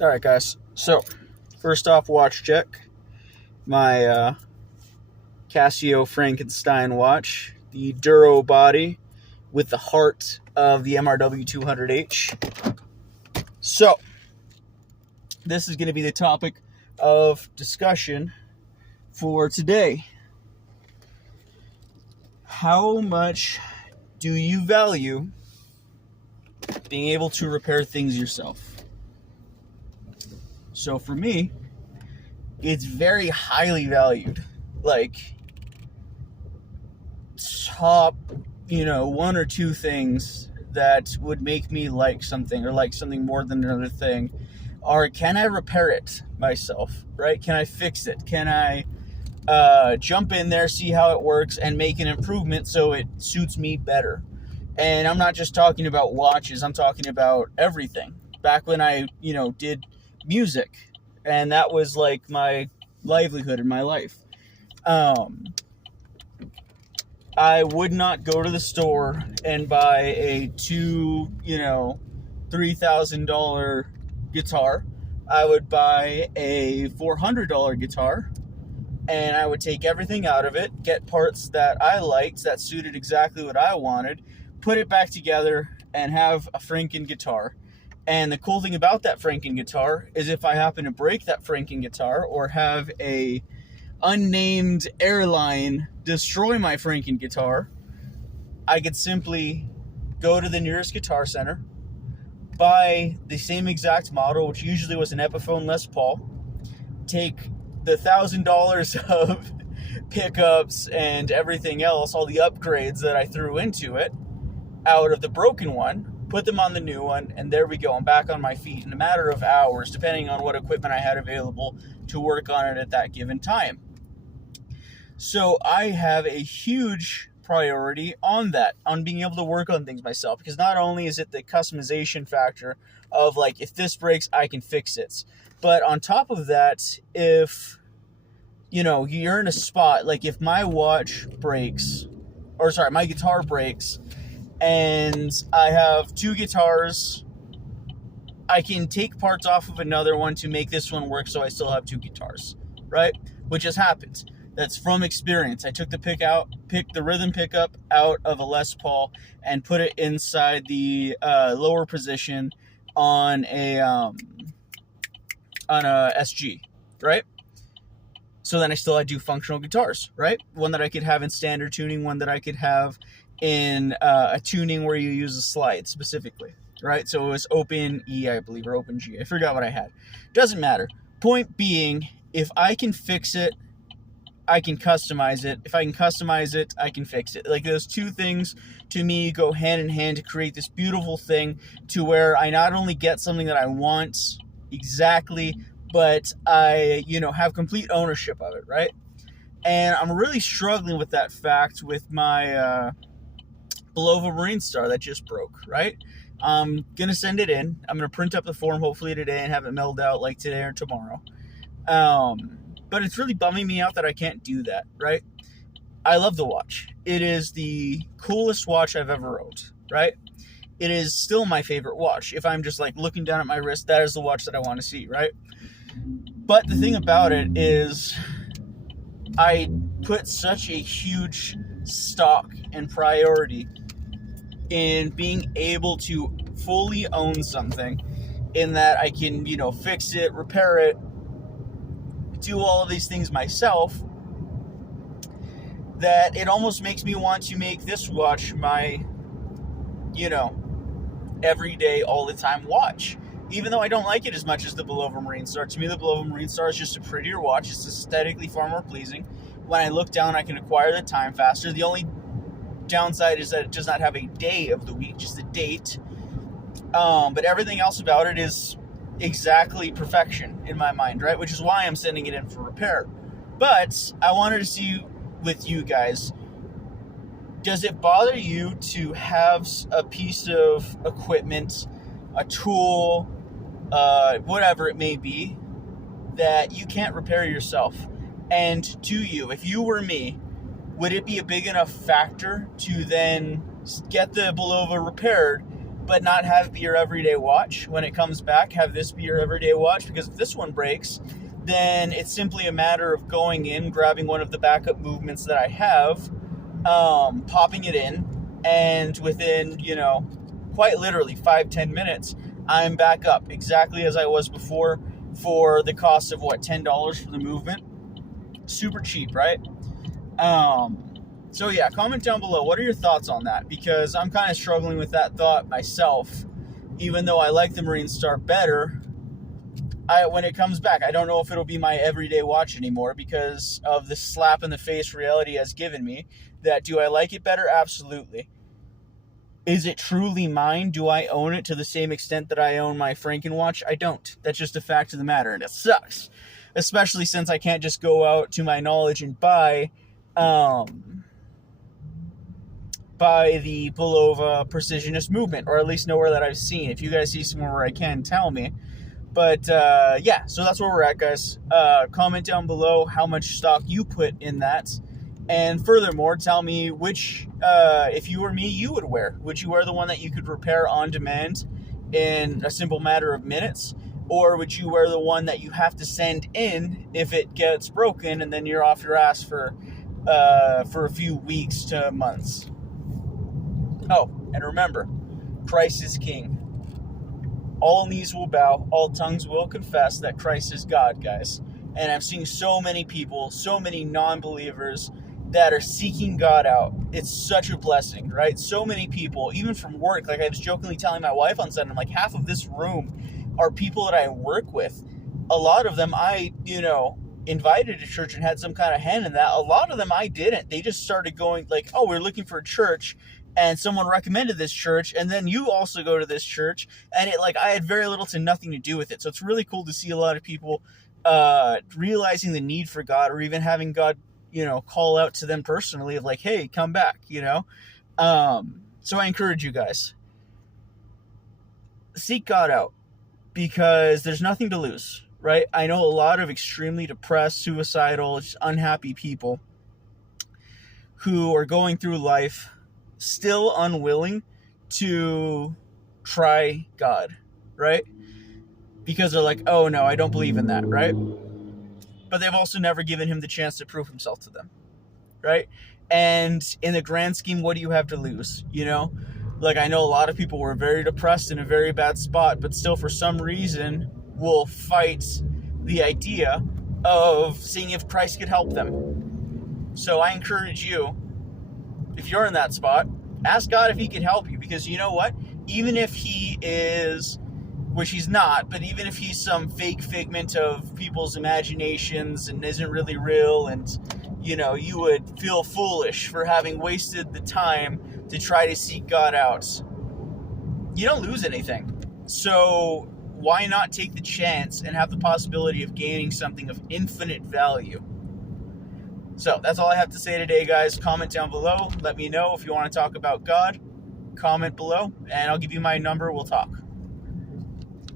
All right, guys. So, first off, watch check. My Casio Frankenstein watch, the Duro body with the heart of the MRW 200H. So, this is going to be the topic of discussion for today. How much do you value being able to repair things yourself? So for me, it's very highly valued. Like, top, one or two things that would make me like something or like something more than another thing are, can I repair it myself, right? Can I fix it? Can I jump in there, see how it works, and make an improvement so it suits me better? And I'm not just talking about watches, I'm talking about everything. Back when I, did music, and that was like my livelihood in my life. I would not go to the store and buy a $3,000 guitar. I would buy a $400 guitar, and I would take everything out of it, get parts that I liked, that suited exactly what I wanted, put it back together, and have a Franken guitar. And the cool thing about that Franken guitar is if I happen to break that Franken guitar or have a unnamed airline destroy my Franken guitar, I could simply go to the nearest Guitar Center, buy the same exact model, which usually was an Epiphone Les Paul, take the $1,000 of pickups and everything else, all the upgrades that I threw into it, out of the broken one, put them on the new one, and there we go. I'm back on my feet in a matter of hours, depending on what equipment I had available to work on it at that given time. So I have a huge priority on that, on being able to work on things myself, because not only is it the customization factor of, like, if this breaks, I can fix it. But on top of that, if, you're in a spot, like if my my guitar breaks, and I have two guitars, I can take parts off of another one to make this one work so I still have two guitars, right? Which has happened. That's from experience. I took the rhythm pickup out of a Les Paul and put it inside the lower position on a SG, right? So then I still had two functional guitars, right? One that I could have in standard tuning, one that I could have in a tuning where you use a slide specifically, right? So it was open E, I believe, or open G. I forgot what I had. Doesn't matter. Point being, if I can fix it, I can customize it. If I can customize it, I can fix it. Like, those two things, to me, go hand in hand to create this beautiful thing to where I not only get something that I want exactly, but I, have complete ownership of it, right? And I'm really struggling with that fact with my Bulova Marine Star that just broke, right? I'm going to send it in. I'm going to print up the form hopefully today and have it mailed out like today or tomorrow. But it's really bumming me out that I can't do that, right? I love the watch. It is the coolest watch I've ever owned, right? It is still my favorite watch. If I'm just like looking down at my wrist, that is the watch that I want to see, right? But the thing about it is, I put such a huge stock and priority in being able to fully own something, in that I can, fix it, repair it, do all of these things myself, that it almost makes me want to make this watch my, everyday, all the time watch. Even though I don't like it as much as the Bulova Marine Star. To me, the Bulova Marine Star is just a prettier watch. It's aesthetically far more pleasing. When I look down, I can acquire the time faster. The only downside is that it does not have a day of the week, just a date. But everything else about it is exactly perfection in my mind, right? Which is why I'm sending it in for repair. But I wanted to see with you guys, does it bother you to have a piece of equipment, a tool, whatever it may be, that you can't repair yourself? And do you, if you were me, would it be a big enough factor to then get the Bulova repaired, but not have it be your everyday watch. When it comes back, have this be your everyday watch, because if this one breaks, then it's simply a matter of going in, grabbing one of the backup movements that I have, popping it in, and within, quite literally 5-10 minutes, I'm back up exactly as I was before for the cost of $10 for the movement. Super cheap, right? So yeah, comment down below. What are your thoughts on that? Because I'm kind of struggling with that thought myself. Even though I like the Marine Star better, when it comes back, I don't know if it'll be my everyday watch anymore because of the slap in the face reality has given me. That, do I like it better? Absolutely. Is it truly mine? Do I own it to the same extent that I own my Franken watch? I don't. That's just a fact of the matter, and it sucks. Especially since I can't just go out, to my knowledge, and buy the Bulova Precisionist movement, or at least nowhere that I've seen. If you guys see somewhere where I can, tell me. But yeah, so that's where we're at, guys. Comment down below how much stock you put in that. And furthermore, tell me which, if you were me, you would wear. Would you wear the one that you could repair on demand in a simple matter of minutes? Or would you wear the one that you have to send in if it gets broken and then you're off your ass for a few weeks to months? Oh, and remember, Christ is King. All knees will bow, all tongues will confess that Christ is God, guys. And I'm seeing so many people, so many non-believers that are seeking God out. It's such a blessing, right? So many people, even from work, like I was jokingly telling my wife on Sunday, I'm like, half of this room are people that I work with. A lot of them I, invited to church and had some kind of hand in that. A lot of them I didn't. They just started going like, oh, we're looking for a church, and someone recommended this church, and then you also go to this church, and I had very little to nothing to do with it. So it's really cool to see a lot of people realizing the need for God, or even having God, call out to them personally of like, hey, come back, So I encourage you guys, seek God out, because there's nothing to lose, right? I know a lot of extremely depressed, suicidal, just unhappy people who are going through life still unwilling to try God, right? Because they're like, oh no, I don't believe in that, right? But they've also never given him the chance to prove himself to them, right? And in the grand scheme, what do you have to lose, I know a lot of people were very depressed in a very bad spot, but still for some reason will fight the idea of seeing if Christ could help them. So I encourage you, if you're in that spot, ask God if he can help you, because you know what? Even if he is, which he's not, but even if he's some fake figment of people's imaginations and isn't really real, and you would feel foolish for having wasted the time to try to seek God out, you don't lose anything. So why not take the chance and have the possibility of gaining something of infinite value? So that's all I have to say today, guys. Comment down below. Let me know if you want to talk about God. Comment below, and I'll give you my number. We'll talk.